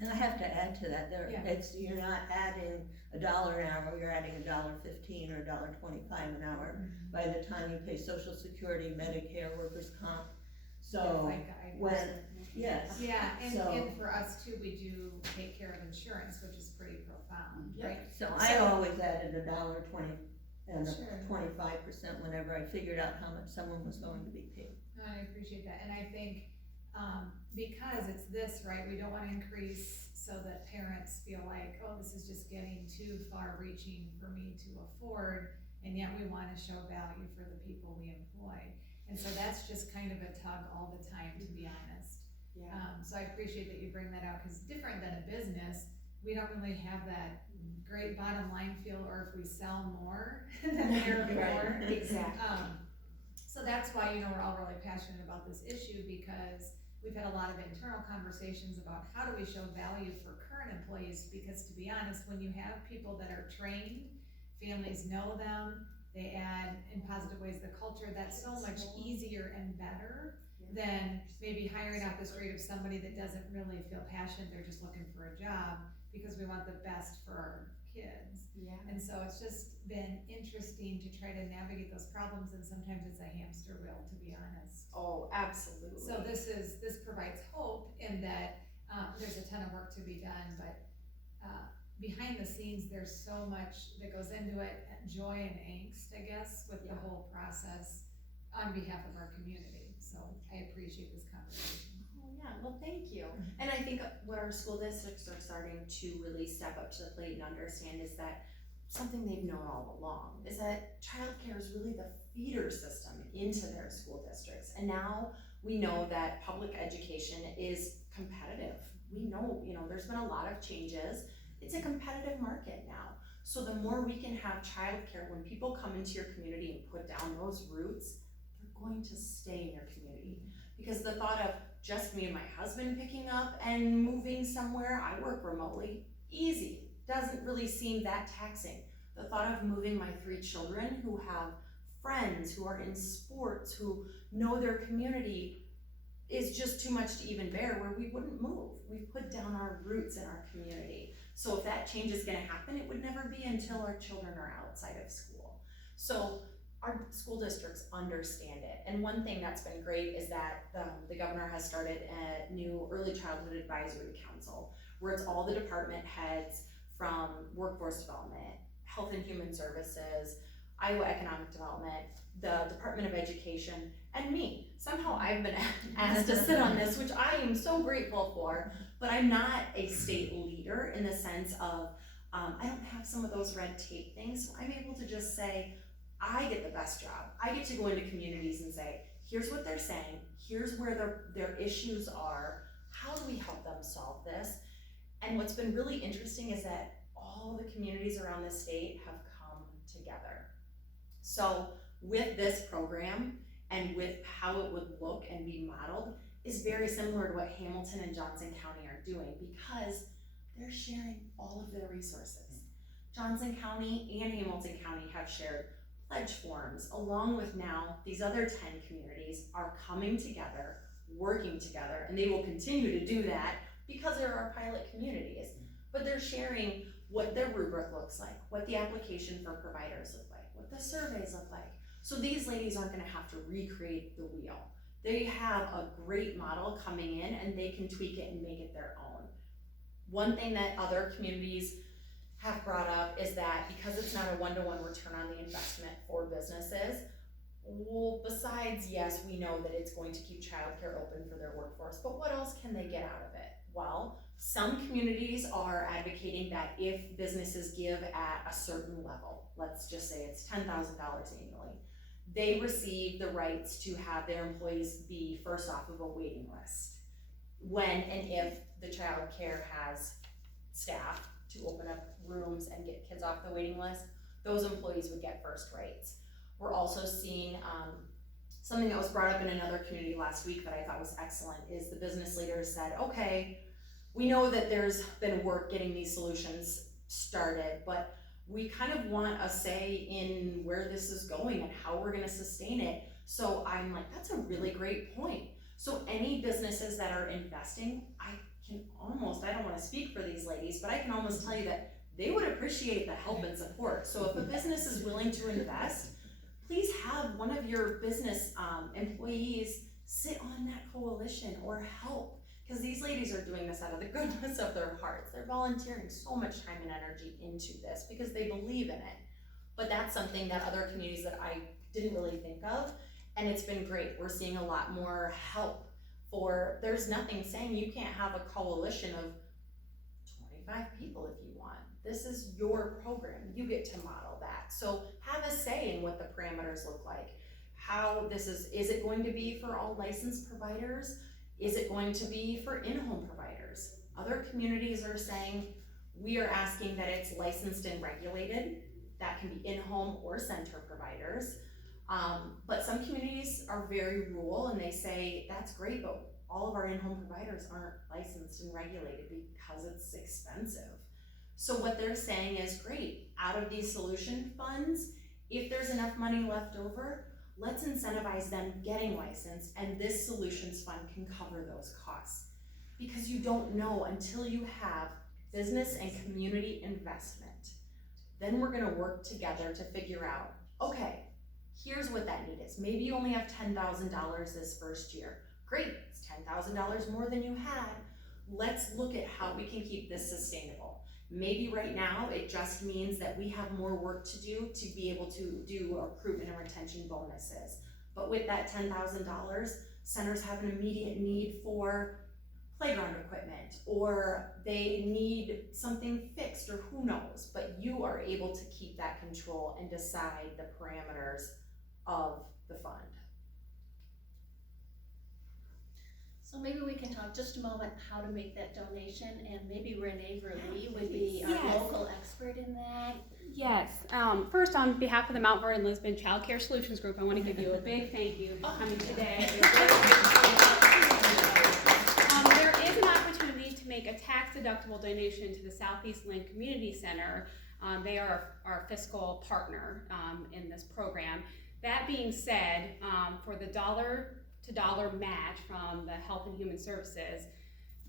And I have to add to that, Yeah. you're not adding $1 an hour, you're adding $1.15 or $1.25 an hour by the time you pay Social Security, Medicare, workers' comp. So, yes. Yeah, So- and for us too, we do take care of insurance, which is pretty profound, Yeah. right? So I always added $1.20 and Sure. 25% whenever I figured out how much someone was going to be paid. No, I appreciate that, and I think, because it's this, right, we don't wanna increase so that parents feel like, oh, this is just getting too far reaching for me to afford, and yet we wanna show value for the people we employ. And so that's just kind of a tug all the time, to be honest. So I appreciate that you bring that out, cause different than a business, we don't really have that great bottom line feel, or if we sell more, then they're more. Exactly. So that's why, you know, we're all really passionate about this issue, because we've had a lot of internal conversations about how do we show value for current employees, because to be honest, when you have people that are trained, families know them, they add in positive ways the culture, that's so much easier and better than maybe hiring out the street of somebody that doesn't really feel passionate, they're just looking for a job, because we want the best for our kids. Yeah. And so it's just been interesting to try to navigate those problems, and sometimes it's a hamster wheel, to be honest. Oh, absolutely. So this provides hope in that there's a ton of work to be done, but behind the scenes, there's so much that goes into it, joy and angst, I guess, with the whole process on behalf of our community. So I appreciate this conversation. Oh, yeah, well, thank you. And I think what our school districts are starting to really step up to the plate and understand is that something they've known all along is that childcare is really the feeder system into their school districts. And now we know that public education is competitive. We know, there's been a lot of changes. It's a competitive market now. So the more we can have childcare, when people come into your community and put down those roots, they're going to stay in your community. Because the thought of just me and my husband picking up and moving somewhere, I work remotely, easy, doesn't really seem that taxing. The thought of moving my 3 children who have friends, who are in sports, who know their community, is just too much to even bear, where we wouldn't move. We've put down our roots in our community. So if that change is gonna happen, it would never be until our children are outside of school. So our school districts understand it. And one thing that's been great is that the governor has started a new early childhood advisory council, where it's all the department heads from workforce development, health and human services, Iowa economic development, the Department of Education, and me. Somehow I've been asked to sit on this, which I am so grateful for, but I'm not a state leader in the sense of, I don't have some of those red tape things, so I'm able to just say, I get the best job. I get to go into communities and say, here's what they're saying, here's where their issues are, how do we help them solve this? And what's been really interesting is that all the communities around the state have come together. So with this program and with how it would look and be modeled is very similar to what Hamilton and Johnson County are doing, because they're sharing all of their resources. Johnson County and Hamilton County have shared pledge forms, along with now these other 10 communities are coming together, working together, and they will continue to do that because they're our pilot communities. But they're sharing what their rubric looks like, what the application for providers look like, what the surveys look like. So these ladies aren't gonna have to recreate the wheel. They have a great model coming in and they can tweak it and make it their own. One thing that other communities have brought up is that because it's not a one-to-one return on the investment for businesses, well, besides, yes, we know that it's going to keep childcare open for their workforce, but what else can they get out of it? Well, some communities are advocating that if businesses give at a certain level, let's just say it's $10,000 annually, they receive the rights to have their employees be first off of a waiting list when and if the child care has staff to open up rooms and get kids off the waiting list. Those employees would get first rights. We're also seeing something that was brought up in another community last week that I thought was excellent is the business leaders said, okay, we know that there's been work getting these solutions started, but we kind of want a say in where this is going and how we're gonna sustain it. So I'm like, that's a really great point. So any businesses that are investing, I don't wanna speak for these ladies, but I can almost tell you that they would appreciate the help and support. So if a business is willing to invest, please have one of your business employees sit on that coalition or help. Because these ladies are doing this out of the goodness of their hearts. They're volunteering so much time and energy into this because they believe in it. But that's something that other communities that I didn't really think of, and it's been great. We're seeing a lot more help there's nothing saying you can't have a coalition of 25 people if you want. This is your program, you get to model that. So have a say in what the parameters look like. How this is it going to be for all licensed providers? Is it going to be for in-home providers? Other communities are saying, we are asking that it's licensed and regulated. That can be in-home or center providers. But some communities are very rural and they say, that's great, but all of our in-home providers aren't licensed and regulated because it's expensive. So what they're saying is, great, out of these solution funds, if there's enough money left over, let's incentivize them getting licensed, and this solutions fund can cover those costs. Because you don't know until you have business and community investment. Then we're gonna work together to figure out, okay, here's what that need is. Maybe you only have $10,000 this first year. Great, it's $10,000 more than you had. Let's look at how we can keep this sustainable. Maybe right now it just means that we have more work to do to be able to do recruitment and retention bonuses. But with that $10,000, centers have an immediate need for playground equipment, or they need something fixed, or who knows, but you are able to keep that control and decide the parameters of the fund. So maybe we can talk just a moment how to make that donation, and maybe Renee Verlee would be our Yes. local expert in that. Yes. First, on behalf of the Mount Vernon-Lisbon Childcare Solutions Group, I want to give you a big thank you for coming today. There is an opportunity to make a tax-deductible donation to the Southeast Lynn Community Center. They are our fiscal partner in this program. That being said, for the dollar-to-dollar match from the Health and Human Services,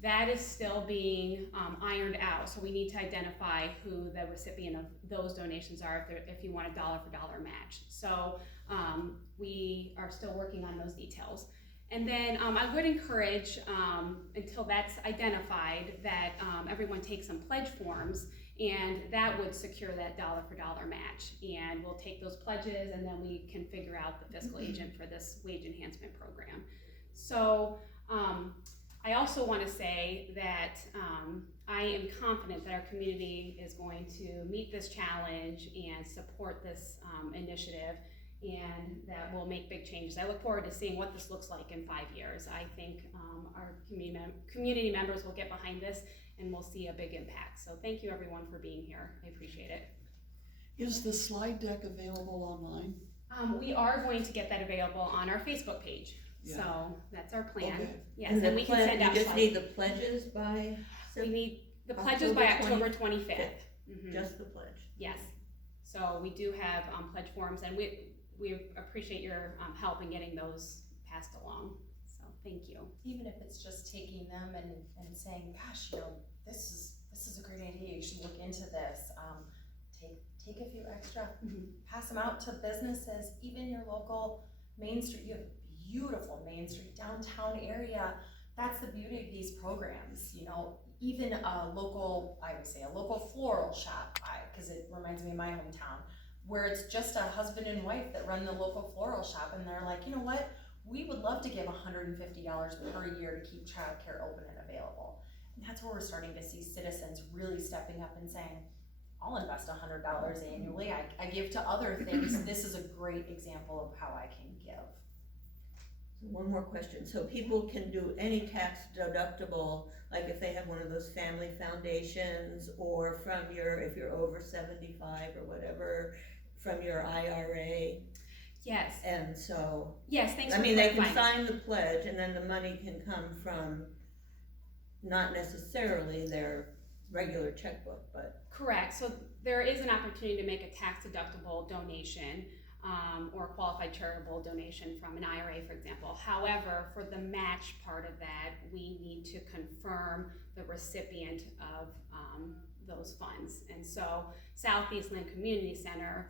that is still being ironed out. So we need to identify who the recipient of those donations are if you want a dollar-for-dollar match. So we are still working on those details. And then I would encourage, until that's identified, that everyone take some pledge forms, and that would secure that dollar-for-dollar match. And we'll take those pledges, and then we can figure out the fiscal agent for this wage enhancement program. So I also want to say that I am confident that our community is going to meet this challenge and support this initiative, and that will make big changes. I look forward to seeing what this looks like in 5 years. I think our community members will get behind this, and we'll see a big impact. So thank you everyone for being here. I appreciate it. Is the slide deck available online? We are going to get that available on our Facebook page. Yeah. So that's our plan. Okay. Yes, And and the we can send out you just slides. need the pledges by, We need the pledges by October 25th. Mhm. just the pledge. Yes. So we do have pledge forms, and we appreciate your help in getting those passed along. So thank you. Even if it's just taking them and saying, gosh, this is a great idea, you should look into this. Take a few extra, pass them out to businesses, even your local Main Street. You have beautiful Main Street, downtown area. That's the beauty of these programs, even a local, I would say a local floral shop, because it reminds me of my hometown, where it's just a husband and wife that run the local floral shop, and they're like, you know what, we would love to give $150 per year to keep childcare open and available. And that's where we're starting to see citizens really stepping up and saying, I'll invest $100 annually, I give to other things. This is a great example of how I can give. One more question. So people can do any tax deductible, like if they have one of those family foundations, or from if you're over 75 or whatever, from your IRA. Yes. And so, Yes, thanks for they can clarifying. sign the pledge, and then the money can come from not necessarily their regular checkbook, but. Correct. So there is an opportunity to make a tax-deductible donation or a qualified charitable donation from an IRA, for example. However, for the match part of that, we need to confirm the recipient of those funds. And so Southeast Lynn Community Center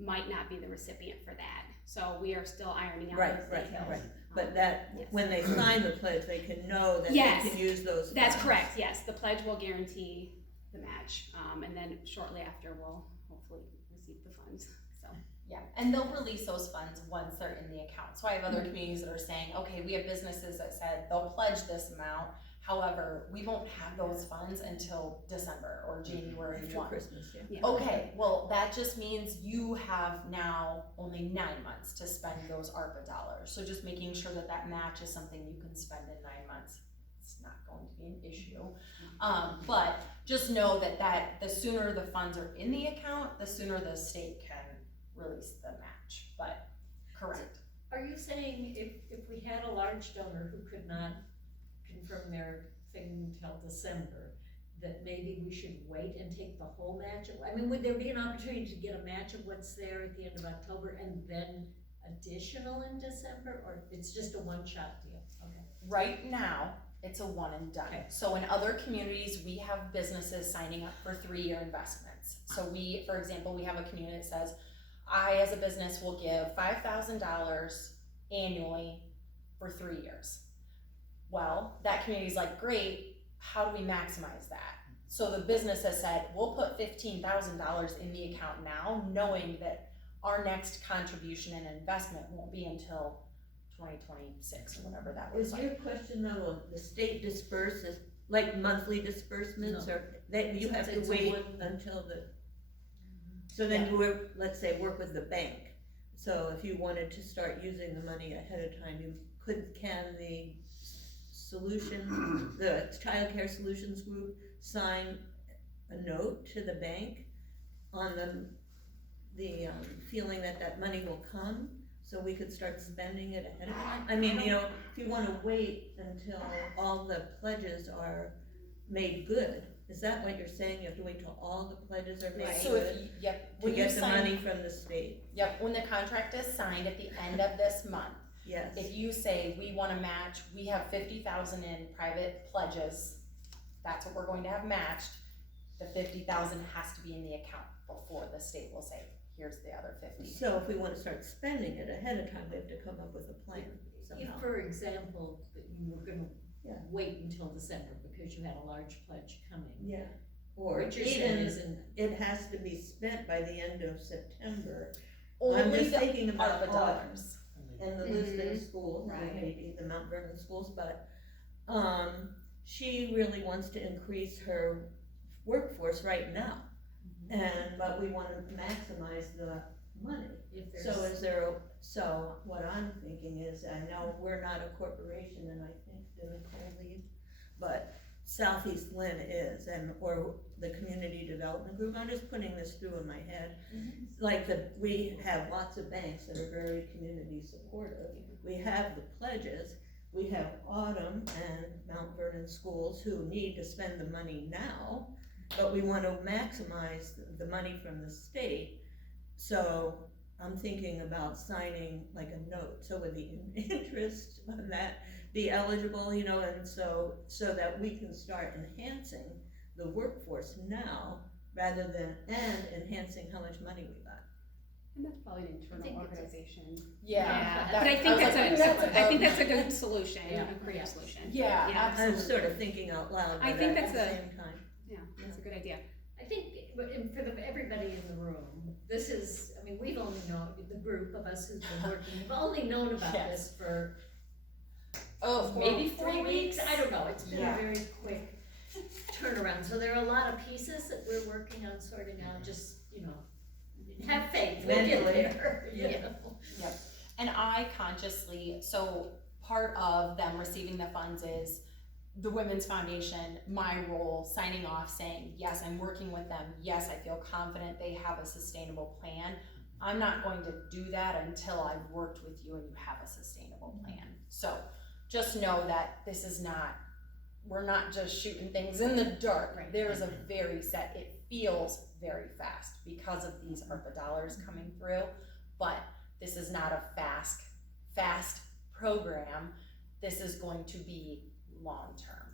might not be the recipient for that. So we are still ironing out those details. Right. But that, yes. when they sign the pledge, they can know that Yes. they can use those funds. That's correct, yes. The pledge will guarantee the match. And then shortly after, we'll hopefully receive the funds. So Yeah, and they'll release those funds once they're in the account. So I have other communities that are saying, okay, we have businesses that said they'll pledge this amount. However, we won't have those funds until December or January After 1. Christmas, yeah. Yeah. Okay, well, that just means you have now only 9 months to spend those ARPA dollars. So just making sure that that match is something you can spend in 9 months. It's not going to be an issue. But just know that the sooner the funds are in the account, the sooner the state can release the match, but correct. Are you saying if we had a large donor who could not confirm their thing until December, that maybe we should wait and take the whole match? I mean, would there be an opportunity to get a match of what's there at the end of October and then additional in December, or it's just a one-shot deal? Okay. Right now, it's a one and done. Okay. So in other communities, we have businesses signing up for 3-year investments. So we, for example, we have a community that says, I as a business will give $5,000 annually for 3 years. Well, that community's like, great, how do we maximize that? So the business has said, we'll put $15,000 in the account now, knowing that our next contribution and investment won't be until 2026 or whatever that looks Is like. your question though, the state disperses, like monthly disbursements, No. or that you have to It's a wait one- until the, so then you work, let's say, work with the bank. So if you wanted to start using the money ahead of time, can the the childcare solutions group sign a note to the bank on the feeling that money will come, so we could start spending it ahead of time? I mean, you know, if you wanna wait until all the pledges are made good, is that what you're saying? You have to wait till all the pledges are made So if good you, yep, to when you get the sign, money from the state? yep, when the contract is signed at the end of this month, Yes. if you say we wanna match, we have 50,000 in private pledges, that's what we're going to have matched, the 50,000 has to be in the account before the state will say, here's the other 50. So if we wanna start spending it ahead of time, we have to come up with a plan If, somehow. for example, that you were gonna Yeah. wait until December because you had a large pledge coming. Yeah, or What you're saying even isn't, it has to be spent by the end of September. I'm Only just the thinking about ARPA autumn dollars. and the Lisbon schools, Right. maybe the Mount Vernon schools, but, she really wants to increase her workforce right now. But we wanna maximize the money. if So there's, is there, so what I'm thinking is, I know we're not a corporation, and I think did Nicole leave, but Southeast Lynn is, or the Community Development Group, I'm just putting this through in my head. Like we have lots of banks that are very community supportive, we have the pledges, we have Autumn and Mount Vernon schools who need to spend the money now, but we wanna maximize the money from the state. So I'm thinking about signing like a note, so would the interest on that be eligible, you know, and so that we can start enhancing the workforce now, rather than, and enhancing how much money we got. And that's probably an I internal think it's a- organization. Yeah. But I think was that's like, I think that's a good solution, Yeah. a creative Yeah. solution. Yeah, Yeah. I'm absolutely. sort of thinking out loud, I but think at the that's same time. Yeah, that's a good idea. I think, for everybody in the room, this is, I mean, we've only known, the group of us who've been working, we've only known about Yes. this for Maybe 4 3 weeks? I don't know, it's been Yeah. a very quick turnaround, so there are a lot of pieces that we're working on sorting out, just, you know, have faith, we'll get Mentally. there, you Yeah. know. And I consciously, so part of them receiving the funds is the Women's Foundation, my role, signing off, saying, yes, I'm working with them, yes, I feel confident they have a sustainable plan. I'm not going to do that until I've worked with you and you have a sustainable plan. So just know that this is not, we're not just shooting things in the dark. Right. There's a very set, it feels very fast because of these ARPA dollars coming through, but this is not a fast program. This is going to be long-term.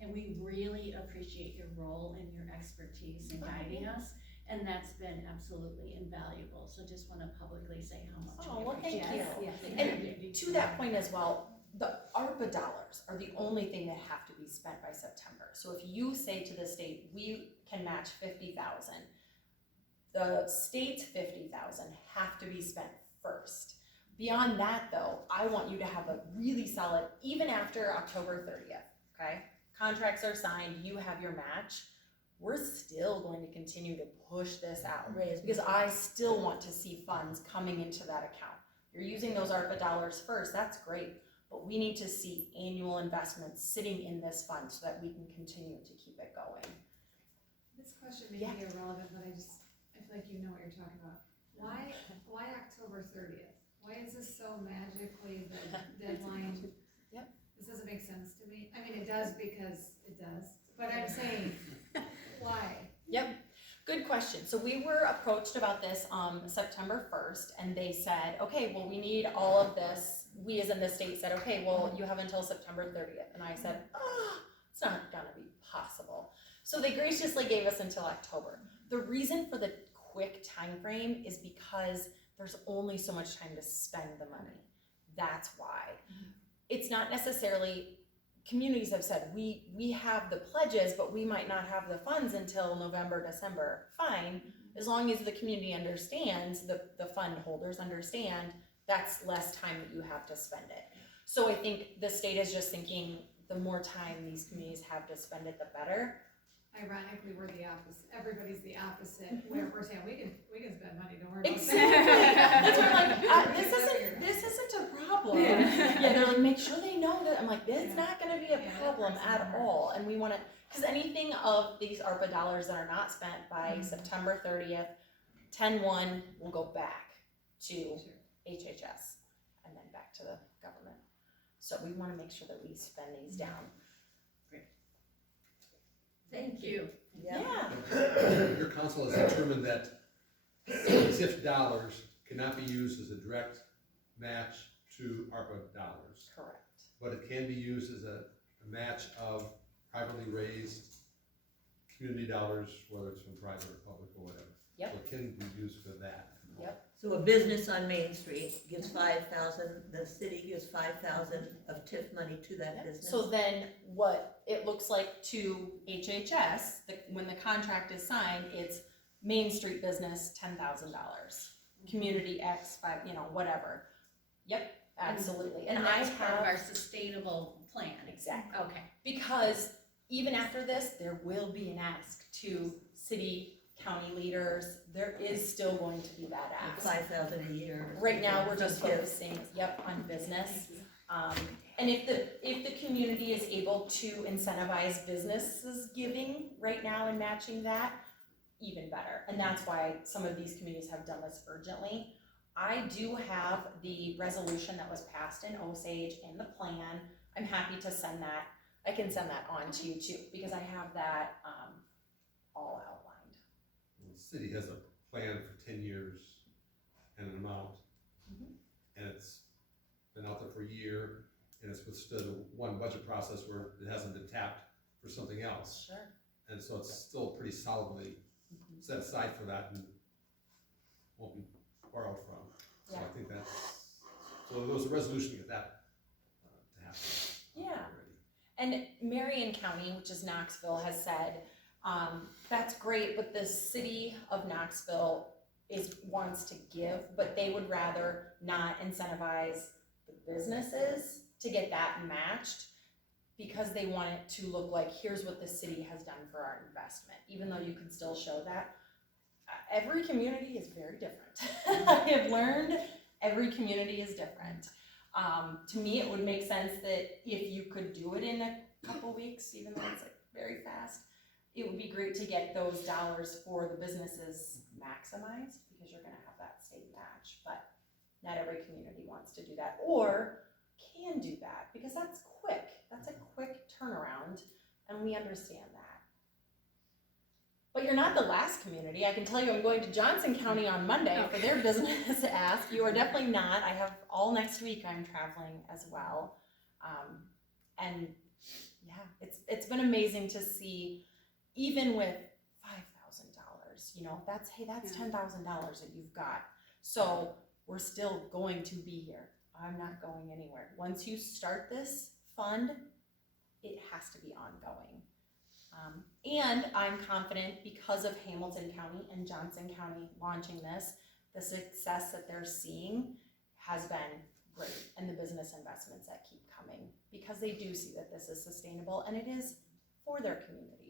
And we really appreciate your role and your expertise in guiding us, and that's been absolutely invaluable, so just wanna publicly say how much Oh, we well, thank appreciate you. it. And to that point as well, the ARPA dollars are the only thing that have to be spent by September. So if you say to the state, we can match 50,000, The state's 50,000 have to be spent first. Beyond that though, I want you to have a really solid, even after October 30th, okay? Contracts are signed, you have your match. We're still going to continue to push this out, raise, because I still want to see funds coming into that account. You're using those ARPA dollars first, that's great, but we need to see annual investments sitting in this fund so that we can continue to keep it going. This question may be irrelevant, but I feel like you know what you're talking about. Why October 30th? Why is this so magically the deadline? Yep. This doesn't make sense to me. I mean, it does because it does, but I'm saying, why? Yep, good question. So we were approached about this September 1st, and they said, okay, well, we need all of this. We as in the state said, okay, well, you have until September 30th. And I said, it's not gonna be possible. So they graciously gave us until October. The reason for the quick time frame is because there's only so much time to spend the money. That's why. It's not necessarily, communities have said, we have the pledges, but we might not have the funds until November, December. Fine, as long as the community understands, the fund holders understand, that's less time that you have to spend it. So I think the state is just thinking, the more time these communities have to spend it, the better. Ironically, we're the opposite. Everybody's the opposite. We're saying we can spend money. Don't worry about Exactly. That's why I'm like, it. this isn't a problem. Yeah, they're like, make sure they know that. I'm like, it's not going to be a Yeah, problem that at all. And we want to, because anything of these ARPA dollars that are not spent by September 30th, 10/1 will go back to HHS and then back to the government. So we want to make sure that we spend these down. Thank you. Yeah. Your council has determined that TIF dollars cannot be used as a direct match to ARPA dollars, Correct. but it can be used as a match of privately raised community dollars, whether it's from private or public or whatever. Yep. So it can be used for that. Yep. So a business on Main Street gives 5,000, the city gives 5,000 of TIF money to that business. So then what it looks like to HHS, when the contract is signed, it's Main Street business, $10,000. Community X, whatever. Yep, absolutely. And I that's part of our have, sustainable plan. exactly, Okay. because even after this, there will be an ask to city, county leaders. There is still going to be that ask. 5,000 a year. Right now, we're just From TIF. focusing, on business. And if the community is able to incentivize businesses giving right now and matching that, even better. And that's why some of these communities have done this urgently. I do have the resolution that was passed in Osage and the plan. I'm happy to send that. I can send that on to you too, because I have that all outlined. The city has a plan for 10 years and an amount, and it's been out there for a year, and it's withstood one budget process where it hasn't been tapped for something else. Sure. And so it's still pretty solidly set aside for that and won't be borrowed from. So Yeah. I think that's, so there was a resolution to get that to happen. Yeah. already. And Marion County, which is Knoxville, has said, that's great, but the city of Knoxville wants to give, but they would rather not incentivize the businesses to get that matched, because they want it to look like, here's what the city has done for our investment, even though you can still show that. Every community is very different. I have learned every community is different. To me, it would make sense that if you could do it in a couple weeks, even though it's very fast, it would be great to get those dollars for the businesses maximized, because you're gonna have that state match, but not every community wants to do that, or can do that, because that's quick. That's a quick turnaround, and we understand that. But you're not the last community. I can tell you I'm going to Johnson County on Monday for their business ask. You are definitely not. I have all next week I'm traveling as well. And yeah, it's been amazing to see, even with $5,000, that's $10,000 that you've got. So we're still going to be here. I'm not going anywhere. Once you start this fund, it has to be ongoing. And I'm confident because of Hamilton County and Johnson County launching this, the success that they're seeing has been great, and the business investments that keep coming, because they do see that this is sustainable and it is for their community.